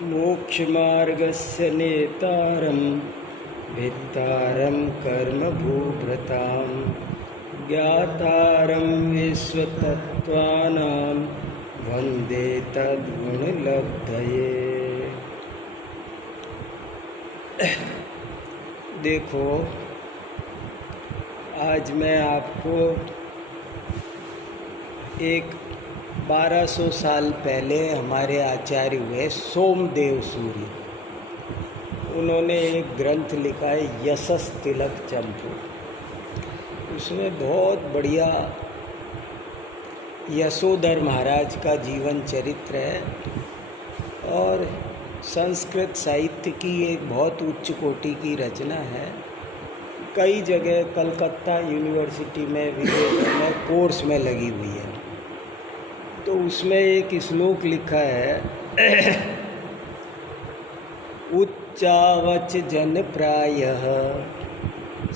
मोक्षमार्गस्य नेतारं भित्तारं कर्मभूभृतां ज्ञातारं विश्वतत्त्वानां वन्दे तद्गुणलब्धये। देखो, आज मैं आपको एक 1200 साल पहले हमारे आचार्य हुए सोमदेव सूरी, उन्होंने एक ग्रंथ लिखा है यशस तिलक चंपू। उसमें बहुत बढ़िया यशोधर महाराज का जीवन चरित्र है और संस्कृत साहित्य की एक बहुत उच्च कोटि की रचना है। कई जगह कलकत्ता यूनिवर्सिटी में, विदेशों में कोर्स में लगी हुई है। तो उसमें एक श्लोक लिखा है उच्चावच जन प्रायः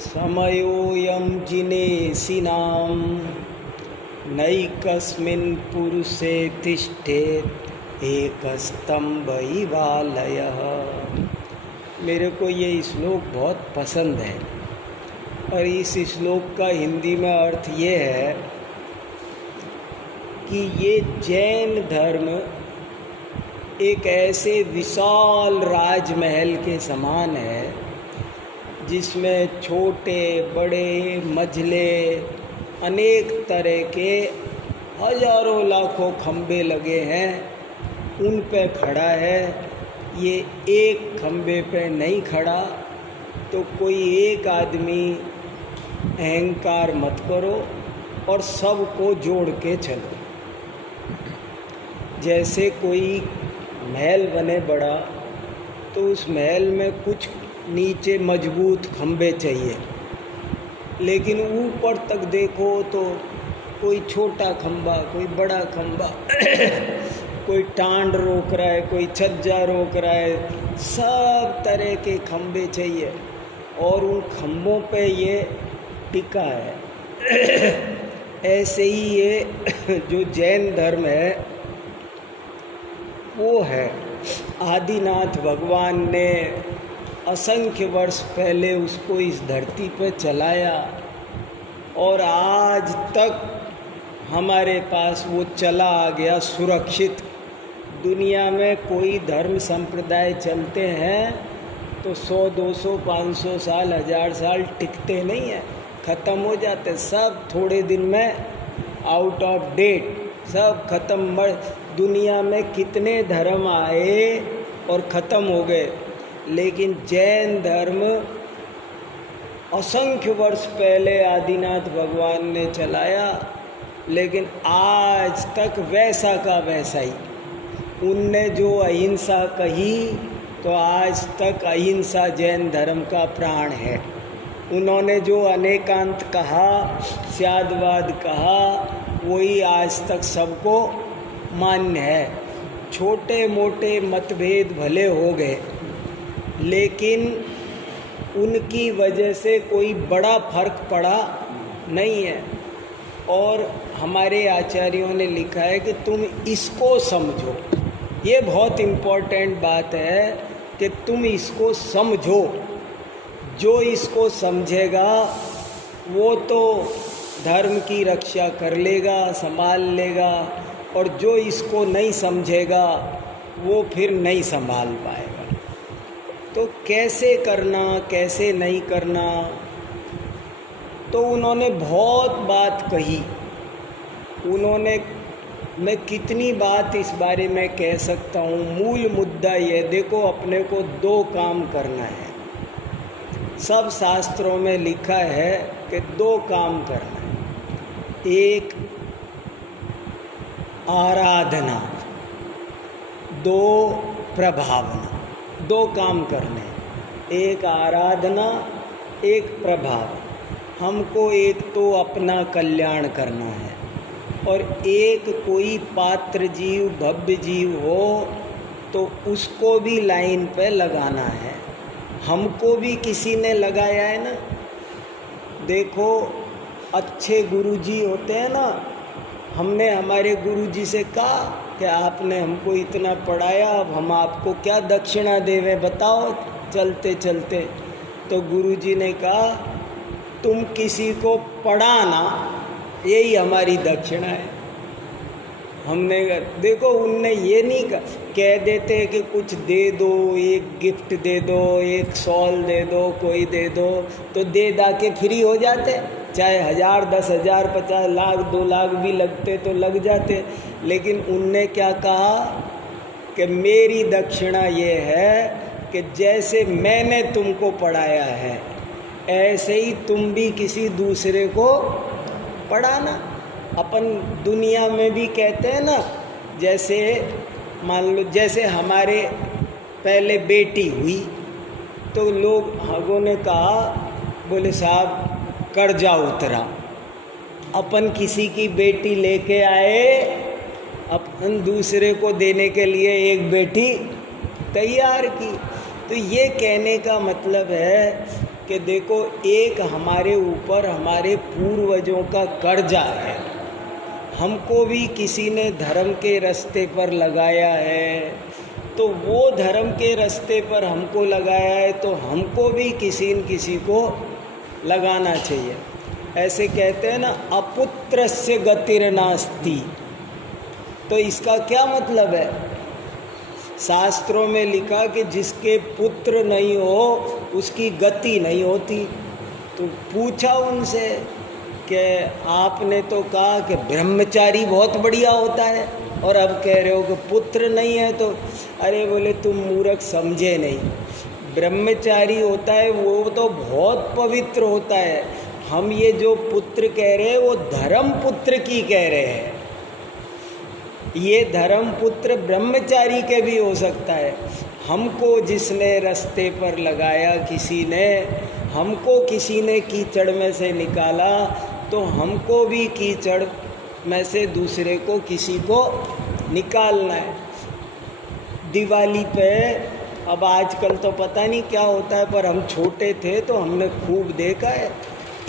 समयोऽयं जिनेशिनां नैकस्मिन् पुरुषे तिष्ठेत् एकस्तंभ इवालयः। मेरे को ये श्लोक बहुत पसंद है और इस श्लोक का हिंदी में अर्थ ये है कि ये जैन धर्म एक ऐसे विशाल राजमहल के समान है जिसमें छोटे बड़े मझले अनेक तरह के हजारों लाखों खंबे लगे हैं, उन पे खड़ा है। ये एक खंबे पे नहीं खड़ा। तो कोई एक आदमी अहंकार मत करो और सबको जोड़ के चलो। जैसे कोई महल बने बड़ा तो उस महल में कुछ नीचे मजबूत खंबे चाहिए, लेकिन ऊपर तक देखो तो कोई छोटा खंबा, कोई बड़ा खंबा कोई टांड रोक रहा है, कोई छज्जा रोक रहा है, सब तरह के खंबे चाहिए और उन खंबों पे ये टिका है। ऐसे ही ये जो जैन धर्म है वो है। आदिनाथ भगवान ने असंख्य वर्ष पहले उसको इस धरती पर चलाया और आज तक हमारे पास वो चला आ गया सुरक्षित। दुनिया में कोई धर्म संप्रदाय चलते हैं तो 100, 200, 500 साल, 1000 साल टिकते नहीं हैं, ख़त्म हो जाते। सब थोड़े दिन में आउट ऑफ डेट, सब ख़त्म। दुनिया में कितने धर्म आए और ख़त्म हो गए, लेकिन जैन धर्म असंख्य वर्ष पहले आदिनाथ भगवान ने चलाया, लेकिन आज तक वैसा का वैसा ही। उनने जो अहिंसा कही तो आज तक अहिंसा जैन धर्म का प्राण है। उन्होंने जो अनेकांत कहा, स्यादवाद कहा, वही आज तक सबको मान्य है। छोटे मोटे मतभेद भले हो गए, लेकिन उनकी वजह से कोई बड़ा फर्क पड़ा नहीं है। और हमारे आचार्यों ने लिखा है कि तुम इसको समझो। ये बहुत इम्पोर्टेंट बात है कि तुम इसको समझो। जो इसको समझेगा वो तो धर्म की रक्षा कर लेगा, संभाल लेगा, और जो इसको नहीं समझेगा वो फिर नहीं संभाल पाएगा। तो कैसे करना, कैसे नहीं करना, तो उन्होंने बहुत बात कही। मैं कितनी बात इस बारे में कह सकता हूँ। मूल मुद्दा ये देखो, अपने को 2 काम करना है। सब शास्त्रों में लिखा है कि 2 काम करना है। एक आराधना, 2 प्रभावना। 2 काम करने, एक आराधना, एक प्रभाव। हमको एक तो अपना कल्याण करना है और एक कोई पात्र जीव, भव्य जीव हो तो उसको भी लाइन पे लगाना है। हमको भी किसी ने लगाया है ना। देखो, अच्छे गुरुजी होते हैं ना, हमने हमारे गुरुजी से कहा कि आपने हमको इतना पढ़ाया, अब हम आपको क्या दक्षिणा देवें बताओ चलते चलते। तो गुरुजी ने कहा तुम किसी को पढ़ाना, यही हमारी दक्षिणा है। हमने देखो, उनने ये नहीं कह देते कि कुछ दे दो, एक गिफ्ट दे दो, एक शॉल दे दो, कोई दे दो, तो दे दा के फ्री हो जाते, चाहे 1000, 10,000, 50 लाख, 2 लाख भी लगते तो लग जाते। लेकिन उनने क्या कहा कि मेरी दक्षिणा ये है कि जैसे मैंने तुमको पढ़ाया है ऐसे ही तुम भी किसी दूसरे को पढ़ाना। अपन दुनिया में भी कहते हैं ना, जैसे मान लो जैसे हमारे पहले बेटी हुई तो लोगों ने कहा, बोले साहब कर्जा उतरा, अपन किसी की बेटी लेके आए, अपन दूसरे को देने के लिए एक बेटी तैयार की। तो ये कहने का मतलब है कि देखो, एक हमारे ऊपर हमारे पूर्वजों का कर्जा है, हमको भी किसी ने धर्म के रास्ते पर लगाया है, तो वो धर्म के रास्ते पर हमको लगाया है तो हमको भी किसी न किसी को लगाना चाहिए। ऐसे कहते हैं ना, अपुत्रस्य गतिर्नास्ति, तो इसका क्या मतलब है? शास्त्रों में लिखा कि जिसके पुत्र नहीं हो उसकी गति नहीं होती। तो पूछा उनसे कि आपने तो कहा कि ब्रह्मचारी बहुत बढ़िया होता है और अब कह रहे हो कि पुत्र नहीं है, तो अरे बोले तुम मूर्ख समझे नहीं, ब्रह्मचारी होता है वो तो बहुत पवित्र होता है। हम ये जो पुत्र कह रहे हैं वो धर्म पुत्र की कह रहे हैं। ये धर्म पुत्र ब्रह्मचारी के भी हो सकता है। हमको जिसने रास्ते पर लगाया, किसी ने हमको, किसी ने कीचड़ में से निकाला, तो हमको भी कीचड़ में से दूसरे को, किसी को निकालना है। दिवाली पे, अब आजकल तो पता नहीं क्या होता है, पर हम छोटे थे तो हमने खूब देखा है,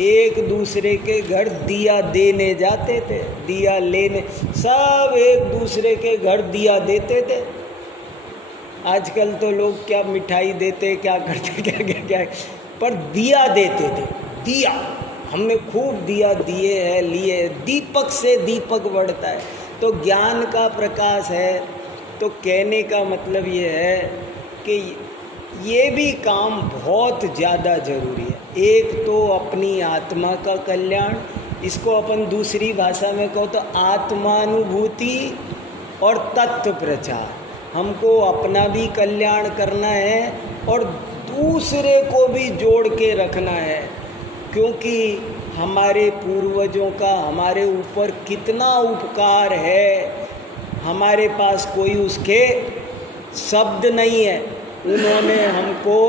एक दूसरे के घर दिया देने जाते थे, दिया लेने, सब एक दूसरे के घर दिया देते थे। आजकल तो लोग क्या मिठाई देते, क्या करते, क्या क्या क्या, पर दिया देते थे। दिया हमने खूब दिया दिए हैं, लिए। दीपक से दीपक बढ़ता है, तो ज्ञान का प्रकाश है। तो कहने का मतलब ये है कि ये भी काम बहुत ज़्यादा ज़रूरी है। एक तो अपनी आत्मा का कल्याण, इसको अपन दूसरी भाषा में कहो तो आत्मानुभूति और तत्व प्रचार। हमको अपना भी कल्याण करना है और दूसरे को भी जोड़ के रखना है, क्योंकि हमारे पूर्वजों का हमारे ऊपर कितना उपकार है, हमारे पास कोई उसके शब्द नहीं है। उन्होंने हमको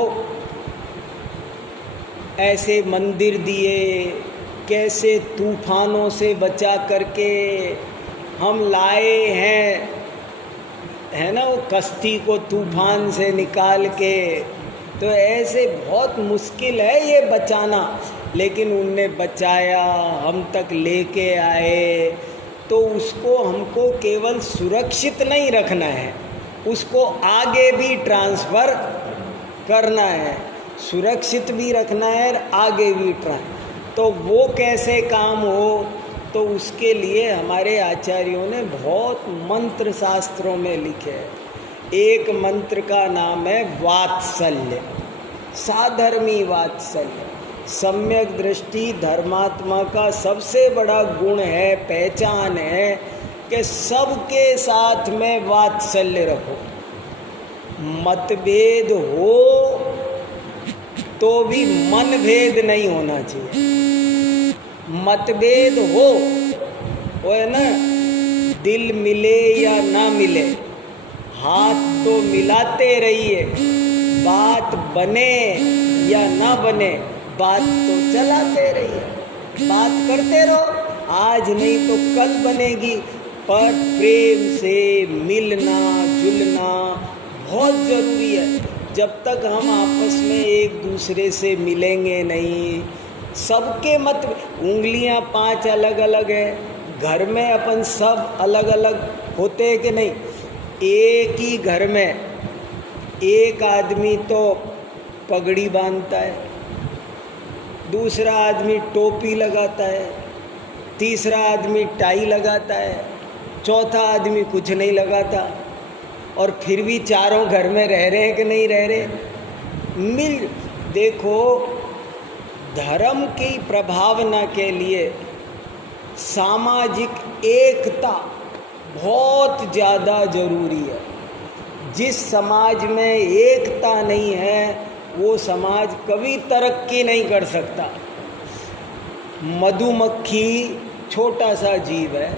ऐसे मंदिर दिए, कैसे तूफानों से बचा करके हम लाए हैं, है ना, वो कश्ती को तूफान से निकाल के। तो ऐसे बहुत मुश्किल है ये बचाना, लेकिन उनने बचाया, हम तक लेके आए। तो उसको हमको केवल सुरक्षित नहीं रखना है, उसको आगे भी ट्रांसफ़र करना है, सुरक्षित भी रखना है और आगे भी तो वो कैसे काम हो, तो उसके लिए हमारे आचार्यों ने बहुत मंत्र शास्त्रों में लिखे हैं। एक मंत्र का नाम है वात्सल्य, साधर्मी वात्सल्य। सम्यक दृष्टि धर्मात्मा का सबसे बड़ा गुण है, पहचान है कि सबके साथ में वात्सल्य रखो। मतभेद हो तो भी मनभेद नहीं होना चाहिए। मतभेद हो, वो है ना, दिल मिले या ना मिले, हाथ तो मिलाते रहिए, बात बने या ना बने, बात तो चलाते रहिए, बात करते रहो, आज नहीं तो कल बनेगी। पर प्रेम से मिलना जुलना बहुत ज़रूरी है। जब तक हम आपस में एक दूसरे से मिलेंगे नहीं, सबके मत, उंगलियां 5 अलग अलग है, घर में अपन सब अलग अलग होते हैं कि नहीं? एक ही घर में एक आदमी तो पगड़ी बांधता है, दूसरा आदमी टोपी लगाता है, तीसरा आदमी टाई लगाता है, चौथा आदमी कुछ नहीं लगाता, और फिर भी चारों घर में रह रहे हैं कि नहीं रह रहे? मिल देखो, धर्म की प्रभावना के लिए सामाजिक एकता बहुत ज़्यादा जरूरी है। जिस समाज में एकता नहीं है वो समाज कभी तरक्की नहीं कर सकता। मधुमक्खी छोटा सा जीव है,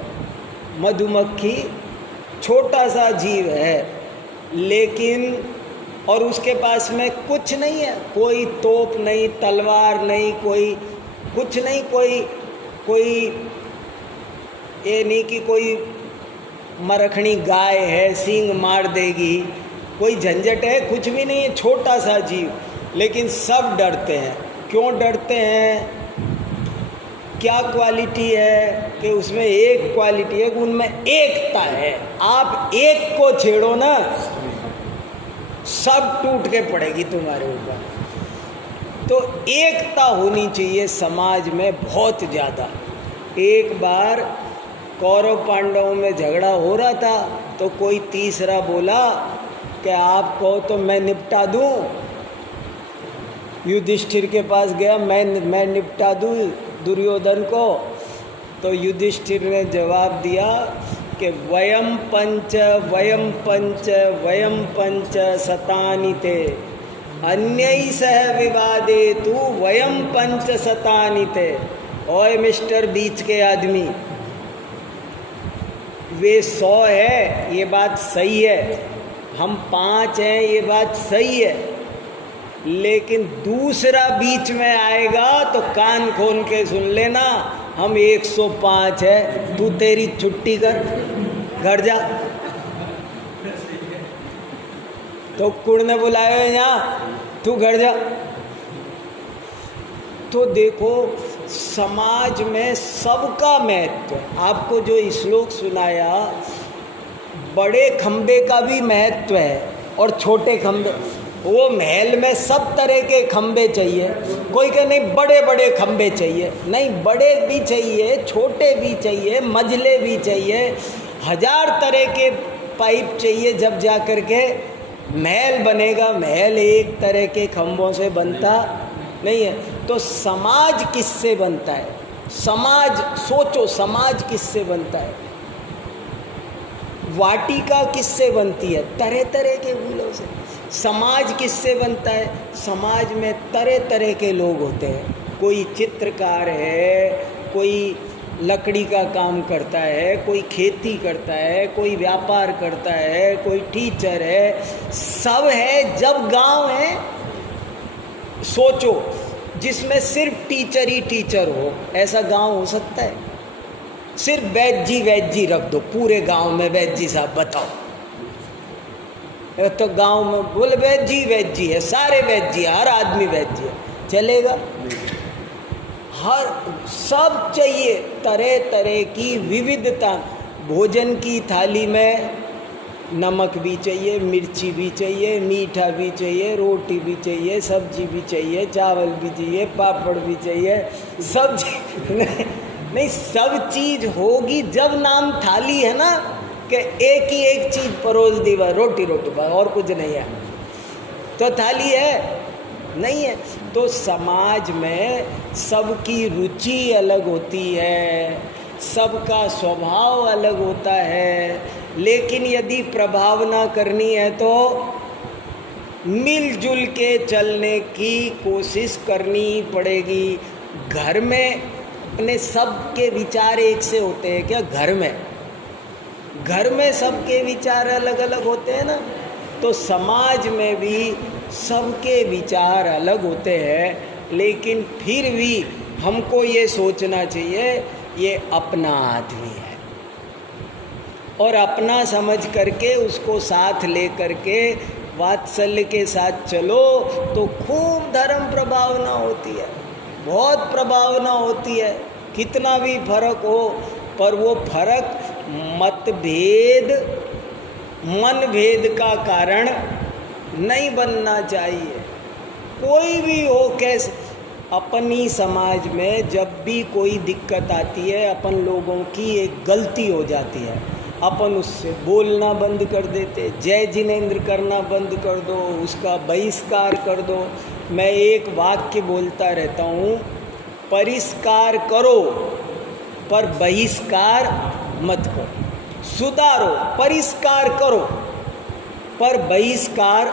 मधुमक्खी छोटा सा जीव है, लेकिन और उसके पास में कुछ नहीं है, कोई तोप नहीं, तलवार नहीं, कोई कुछ नहीं, कोई ये नहीं कि कोई मरखनी गाय है सींग मार देगी, कोई झंझट है, कुछ भी नहीं है, छोटा सा जीव, लेकिन सब डरते हैं। क्यों डरते हैं? क्या क्वालिटी है कि उसमें एक क्वालिटी है कि उनमें एकता है। आप एक को छेड़ो ना, सब टूट के पड़ेगी तुम्हारे ऊपर। तो एकता होनी चाहिए समाज में बहुत ज़्यादा। एक बार कौरव पांडवों में झगड़ा हो रहा था तो कोई तीसरा बोला कि आप कहो तो मैं निपटा दूं। युधिष्ठिर के पास गया, मैं निपटा दूं दुर्योधन को। तो युधिष्ठिर ने जवाब दिया कि वयम पंच वयम पंच शतानि ते अन्यै सह विवादे तु वयम पंच शतानि ते। ओए मिस्टर बीच के आदमी, वे 100 है ये बात सही है, हम 5 हैं ये बात सही है, लेकिन दूसरा बीच में आएगा तो कान खोल के सुन लेना, हम 105 है, तू तेरी छुट्टी कर, घर जा। तो कुड़ ने बुलाया यहाँ, तू घर जा। तो देखो समाज में सबका महत्व। आपको जो श्लोक सुनाया, बड़े खंबे का भी महत्व है और छोटे खंबे। वो महल में सब तरह के खंबे चाहिए, कोई कहे नहीं बड़े बड़े खंबे चाहिए, नहीं, बड़े भी चाहिए, छोटे भी चाहिए, मंझले भी चाहिए, 1000 तरह के पाइप चाहिए, जब जा कर के महल बनेगा। महल एक तरह के खंभों से बनता नहीं है। तो समाज किससे बनता है? समाज, सोचो, समाज किससे बनता है? वाटिका किससे बनती है? तरह तरह के फूलों से। समाज किससे बनता है? समाज में तरह तरह के लोग होते हैं। कोई चित्रकार है, कोई लकड़ी का काम करता है, कोई खेती करता है, कोई व्यापार करता है, कोई टीचर है, सब है। जब गांव है, सोचो, जिसमें सिर्फ टीचर ही टीचर हो, ऐसा गांव हो सकता है? सिर्फ वैद जी रख दो पूरे गांव में, वैद जी साहब बताओ, तो गांव में बोले वैद जी है, सारे वैद जी, हर आदमी वैद जी है, चलेगा? हर सब चाहिए, तरह तरह की विविधता। भोजन की थाली में नमक भी चाहिए, मिर्ची भी चाहिए, मीठा भी चाहिए, रोटी भी चाहिए, सब्जी भी चाहिए, चावल भी चाहिए, पापड़ भी चाहिए, सब नहीं, सब चीज़ होगी जब नाम थाली है ना, कि एक ही एक चीज़ परोस दी, रोटी बस, और कुछ नहीं है, तो थाली है नहीं है। तो समाज में सबकी रुचि अलग होती है, सबका स्वभाव अलग होता है, लेकिन यदि प्रभावना करनी है तो मिलजुल के चलने की कोशिश करनी पड़ेगी। घर में अपने सबके विचार एक से होते हैं क्या? घर में सबके विचार अलग अलग होते हैं ना, तो समाज में भी सबके विचार अलग होते हैं, लेकिन फिर भी हमको ये सोचना चाहिए ये अपना आदमी है, और अपना समझ करके उसको साथ ले करके वात्सल्य के साथ चलो तो खूब धर्म प्रभावना होती है, बहुत प्रभावना होती है। कितना भी फर्क हो, पर वो फर्क मतभेद मनभेद का कारण नहीं बनना चाहिए। कोई भी हो कैसे, अपनी समाज में जब भी कोई दिक्कत आती है, अपन लोगों की एक गलती हो जाती है, अपन उससे बोलना बंद कर देते, जय जिनेंद्र करना बंद कर दो, उसका बहिष्कार कर दो। मैं एक वाक्य बोलता रहता हूँ, परिष्कार करो पर बहिष्कार मत करो। सुधारो, परिष्कार करो पर बहिष्कार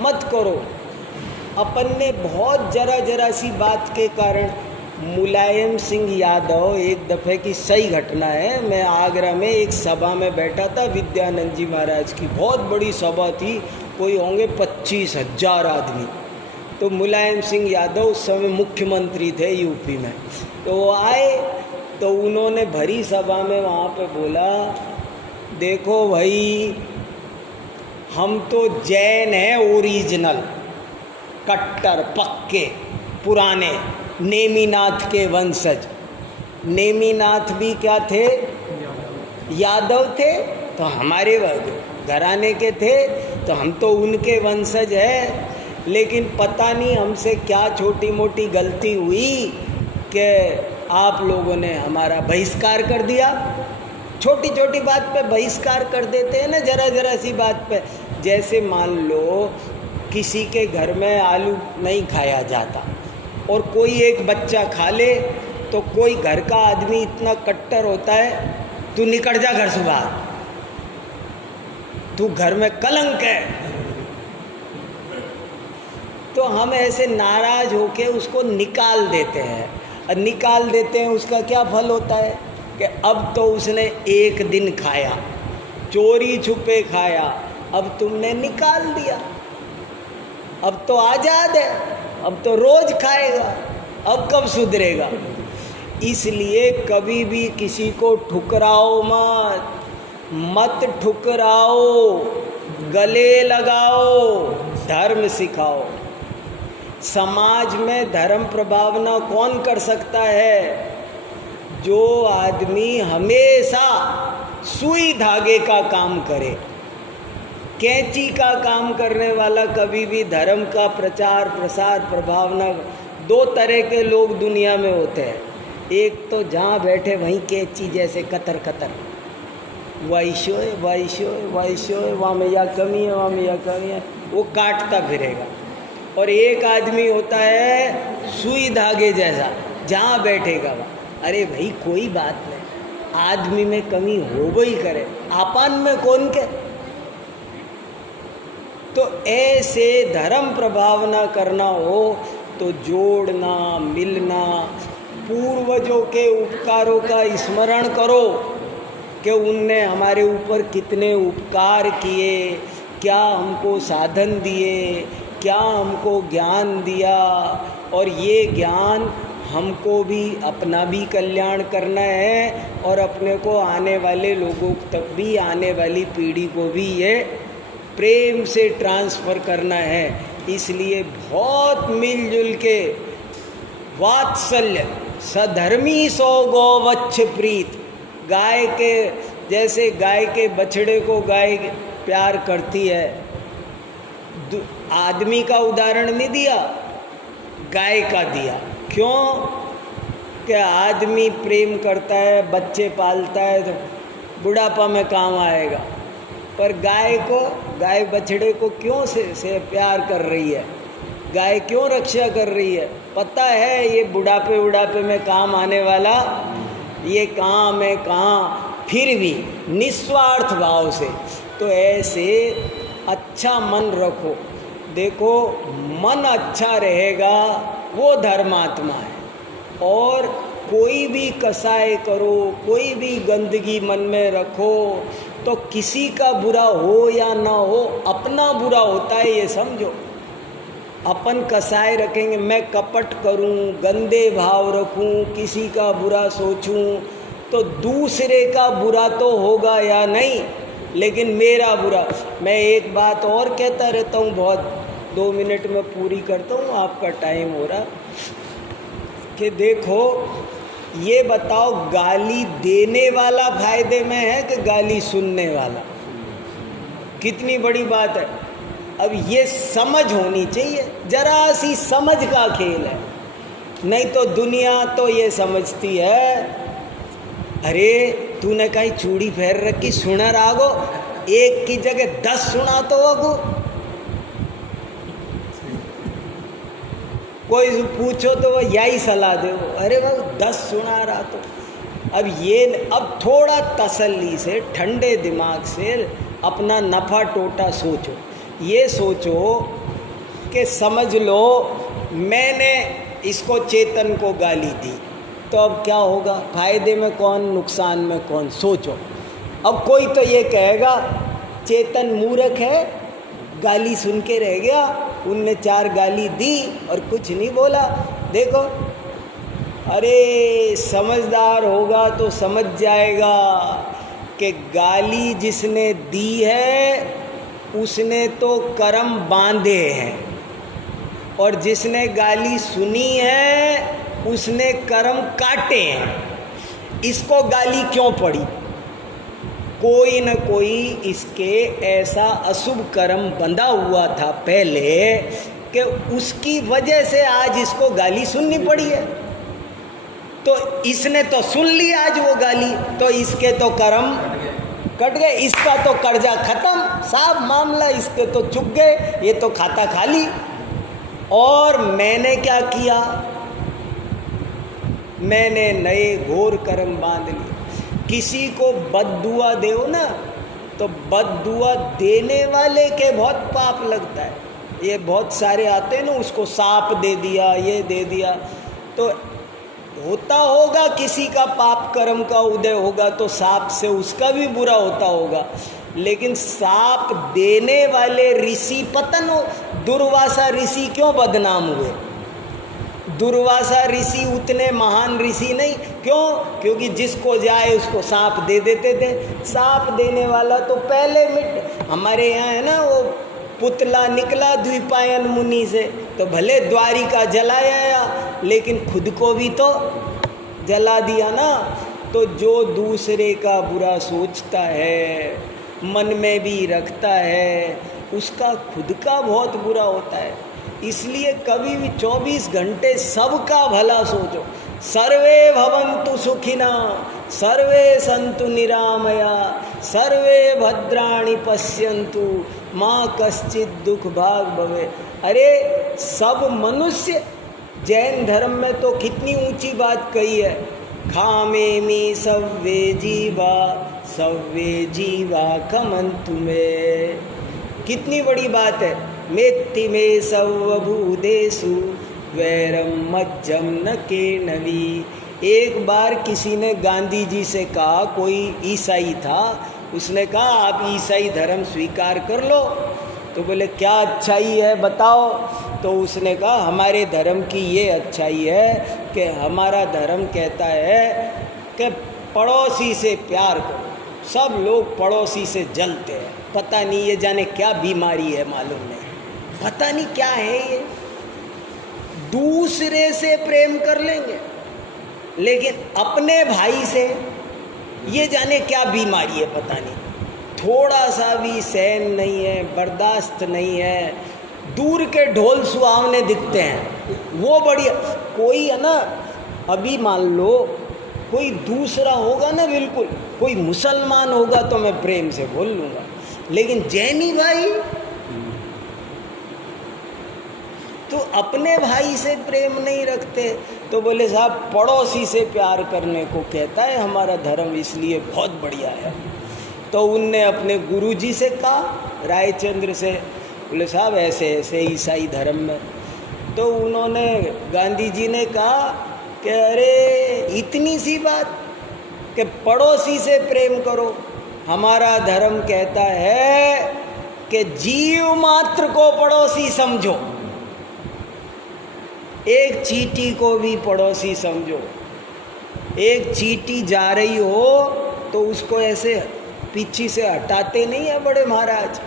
मत करो। अपन ने बहुत जरा सी बात के कारण, मुलायम सिंह यादव, एक दफ़े की सही घटना है, मैं आगरा में एक सभा में बैठा था, विद्यानंद जी महाराज की बहुत बड़ी सभा थी, कोई होंगे 25,000 आदमी। तो मुलायम सिंह यादव उस समय मुख्यमंत्री थे यूपी में। तो वो आए, तो उन्होंने भरी सभा में वहाँ पे बोला, देखो भाई, हम तो जैन हैं ओरिजिनल, कट्टर पक्के पुराने, नेमिनाथ के वंशज। नेमिनाथ भी क्या थे? यादव थे, तो हमारे घराने के थे, तो हम तो उनके वंशज हैं। लेकिन पता नहीं हमसे क्या छोटी मोटी गलती हुई कि आप लोगों ने हमारा बहिष्कार कर दिया। छोटी छोटी बात पे बहिष्कार कर देते हैं ना, जरा सी बात पे। जैसे मान लो किसी के घर में आलू नहीं खाया जाता और कोई एक बच्चा खा ले, तो कोई घर का आदमी इतना कट्टर होता है, तू निकल जा घर से बाहर, तू घर में कलंक है। तो हम ऐसे नाराज होके उसको निकाल देते हैं, और निकाल देते हैं, उसका क्या फल होता है कि अब तो उसने एक दिन खाया, चोरी छुपे खाया, अब तुमने निकाल दिया, अब तो आज़ाद है, अब तो रोज खाएगा, अब कब सुधरेगा। इसलिए कभी भी किसी को ठुकराओ मत ठुकराओ, गले लगाओ, धर्म सिखाओ। समाज में धर्म प्रभावना कौन कर सकता है? जो आदमी हमेशा सुई धागे का काम करे, कैंची का काम करने वाला कभी भी धर्म का प्रचार प्रसार प्रभावना। दो तरह के लोग दुनिया में होते हैं, एक तो जहाँ बैठे वहीं कैंची जैसे कतर कतर, वैश्योय वैश्योय वैश्योय, वहाँ में यह कमी है, वहाँ में यह कमी है, वो काटता फिरेगा। और एक आदमी होता है सुई धागे जैसा, जहाँ बैठेगा वहाँ, अरे भाई कोई बात नहीं, आदमी में कमी हो ही करे, आपन में कौन के। तो ऐसे धर्म प्रभावना करना हो तो जोड़ना, मिलना, पूर्वजों के उपकारों का स्मरण करो कि उनने हमारे ऊपर कितने उपकार किए, क्या हमको साधन दिए, क्या हमको ज्ञान दिया, और ये ज्ञान हमको भी अपना भी कल्याण करना है और अपने को आने वाले लोगों तक भी, आने वाली पीढ़ी को भी ये प्रेम से ट्रांसफ़र करना है। इसलिए बहुत मिलजुल के वात्सल्य, सधर्मी सो गोवच्छ प्रीत, गाय के जैसे गाय के बछड़े को गाय प्यार करती है, आदमी का उदाहरण नहीं दिया, गाय का दिया। क्यों? कि आदमी प्रेम करता है, बच्चे पालता है, तो बुढ़ापा में काम आएगा, पर गाय को, गाय बछड़े को क्यों से प्यार कर रही है, गाय क्यों रक्षा कर रही है? पता है ये बुढ़ापे में काम आने वाला ये काम है, कहाँ, फिर भी निस्वार्थ भाव से। तो ऐसे अच्छा मन रखो। देखो, मन अच्छा रहेगा वो धर्मात्मा है। और कोई भी कसाई करो, कोई भी गंदगी मन में रखो, तो किसी का बुरा हो या ना हो, अपना बुरा होता है ये समझो। अपन कसाई रखेंगे, मैं कपट करूं, गंदे भाव रखूं, किसी का बुरा सोचूं, तो दूसरे का बुरा तो होगा या नहीं, लेकिन मेरा बुरा। मैं एक बात और कहता रहता हूं, बहुत 2 मिनट में पूरी करता हूं, आपका टाइम हो रहा, कि देखो ये बताओ, गाली देने वाला फायदे में है कि गाली सुनने वाला? कितनी बड़ी बात है। अब ये समझ होनी चाहिए, जरा सी समझ का खेल है। नहीं तो दुनिया तो ये समझती है, अरे तूने कहीं चूड़ी पहन रखी, सुनर आगो, एक की जगह 10 सुना तो अगो। कोई पूछो तो वो यही सलाह दे, अरे भाई 10 सुना रहा तो। अब थोड़ा तसल्ली से, ठंडे दिमाग से अपना नफ़ा टोटा सोचो। ये सोचो कि समझ लो मैंने इसको, चेतन को गाली दी, तो अब क्या होगा? फायदे में कौन, नुकसान में कौन? सोचो। अब कोई तो ये कहेगा चेतन मूर्ख है, गाली सुन के रह गया, उनने 4 गाली दी और कुछ नहीं बोला। देखो, अरे समझदार होगा तो समझ जाएगा कि गाली जिसने दी है उसने तो कर्म बांधे हैं, और जिसने गाली सुनी है उसने कर्म काटे हैं। इसको गाली क्यों पड़ी? कोई न कोई इसके ऐसा अशुभ कर्म बंधा हुआ था पहले कि उसकी वजह से आज इसको गाली सुननी पड़ी है। तो इसने तो सुन ली आज वो गाली, तो इसके तो कर्म कट गए, इसका तो कर्जा खत्म, साफ मामला, इसके तो चुक गए, ये तो खाता खाली। और मैंने क्या किया? मैंने नए घोर कर्म बांध लिए। किसी को बद्दुआ दो ना, तो बद्दुआ देने वाले के बहुत पाप लगता है। ये बहुत सारे आते हैं ना, उसको सांप दे दिया, ये दे दिया, तो होता होगा किसी का पाप कर्म का उदय होगा तो सांप से उसका भी बुरा होता होगा। लेकिन सांप देने वाले ऋषि पतन हो, दुर्वासा ऋषि क्यों बदनाम हुए? दुर्वासा ऋषि उतने महान ऋषि नहीं, क्यों? क्योंकि जिसको जाए उसको सांप दे देते थे। सांप देने वाला तो पहले मिट, हमारे यहाँ है ना वो पुतला निकला द्विपायन मुनि से, तो भले द्वारिका जलाया लेकिन खुद को भी तो जला दिया ना। तो जो दूसरे का बुरा सोचता है, मन में भी रखता है, उसका खुद का बहुत बुरा होता है। इसलिए कभी भी 24 घंटे सबका भला सोचो। सर्वे भवन्तु सुखिना, सर्वे सन्तु निरामया, सर्वे भद्राणि पश्यन्तु, माँ कश्चित् दुख भाग भवे। अरे सब मनुष्य, जैन धर्म में तो कितनी ऊंची बात कही है, खामेमि सव्वे जीवा खमन्तु मे। कितनी बड़ी बात है। मेत्ति मे सर्वभूतेषु वैरम मज्जम न केनवी। एक बार किसी ने गांधी जी से कहा, कोई ईसाई था, उसने कहा आप ईसाई धर्म स्वीकार कर लो। तो बोले क्या अच्छाई है बताओ? तो उसने कहा हमारे धर्म की ये अच्छाई है कि हमारा धर्म कहता है कि पड़ोसी से प्यार करो। सब लोग पड़ोसी से जलते हैं, पता नहीं ये जाने क्या बीमारी है, मालूम नहीं, पता नहीं क्या है ये। दूसरे से प्रेम कर लेंगे लेकिन अपने भाई से ये जाने क्या बीमारी है, पता नहीं, थोड़ा सा भी सहन नहीं है, बर्दाश्त नहीं है। दूर के ढोल सुहावने दिखते हैं, वो बढ़िया। कोई है ना, अभी मान लो कोई दूसरा होगा ना, बिल्कुल कोई मुसलमान होगा तो मैं प्रेम से बोल लूँगा, लेकिन जैनी भाई तो अपने भाई से प्रेम नहीं रखते। तो बोले साहब पड़ोसी से प्यार करने को कहता है हमारा धर्म, इसलिए बहुत बढ़िया है। तो उनने अपने गुरुजी से कहा, रायचंद्र से, बोले साहब ऐसे ऐसे ईसाई धर्म में। तो उन्होंने, गांधी जी ने कहा कि अरे इतनी सी बात कि पड़ोसी से प्रेम करो, हमारा धर्म कहता है कि जीव मात्र को पड़ोसी समझो, एक चींटी को भी पड़ोसी समझो। एक चींटी जा रही हो तो उसको ऐसे पीछे से हटाते नहीं है बड़े महाराज,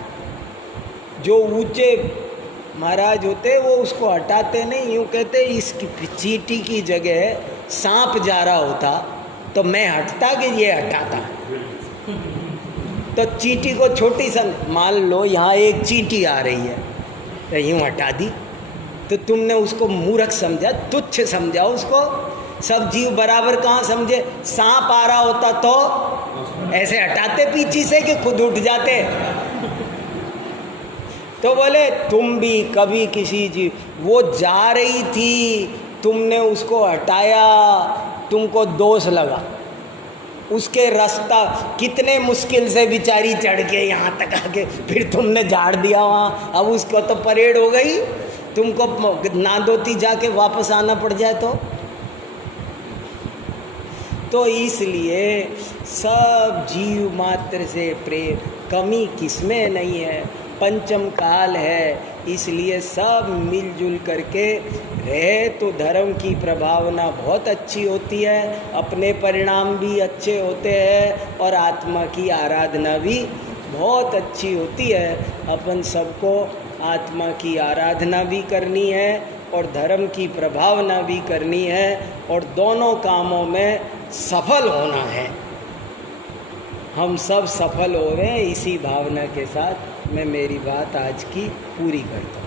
जो ऊंचे महाराज होते वो उसको हटाते नहीं, यूँ कहते इसकी चींटी की जगह सांप जा रहा होता तो मैं हटता कि ये हटाता? तो चींटी को छोटी मान लो यहाँ एक चींटी आ रही है तो यूँ हटा दी, तो तुमने उसको मूर्ख समझा, तुच्छ समझा उसको। सब जीव बराबर कहाँ समझे? सांप आ रहा होता तो ऐसे हटाते पीछे से कि खुद उठ जाते? तो बोले तुम भी कभी किसी जीव, वो जा रही थी, तुमने उसको हटाया, तुमको दोष लगा, उसके रास्ता कितने मुश्किल से बेचारी चढ़ के यहाँ तक आके फिर तुमने झाड़ दिया वहाँ, अब उसको तो परेड हो गई, तुमको नादोती जाके वापस आना पड़ जाए तो इसलिए सब जीव मात्र से प्रेम, कमी किसमें नहीं है, पंचम काल है, इसलिए सब मिलजुल करके रहे तो धर्म की प्रभावना बहुत अच्छी होती है, अपने परिणाम भी अच्छे होते हैं और आत्मा की आराधना भी बहुत अच्छी होती है। अपन सबको आत्मा की आराधना भी करनी है और धर्म की प्रभावना भी करनी है और दोनों कामों में सफल होना है। हम सब सफल हो रहे हैं, इसी भावना के साथ मैं मेरी बात आज की पूरी करता हूँ।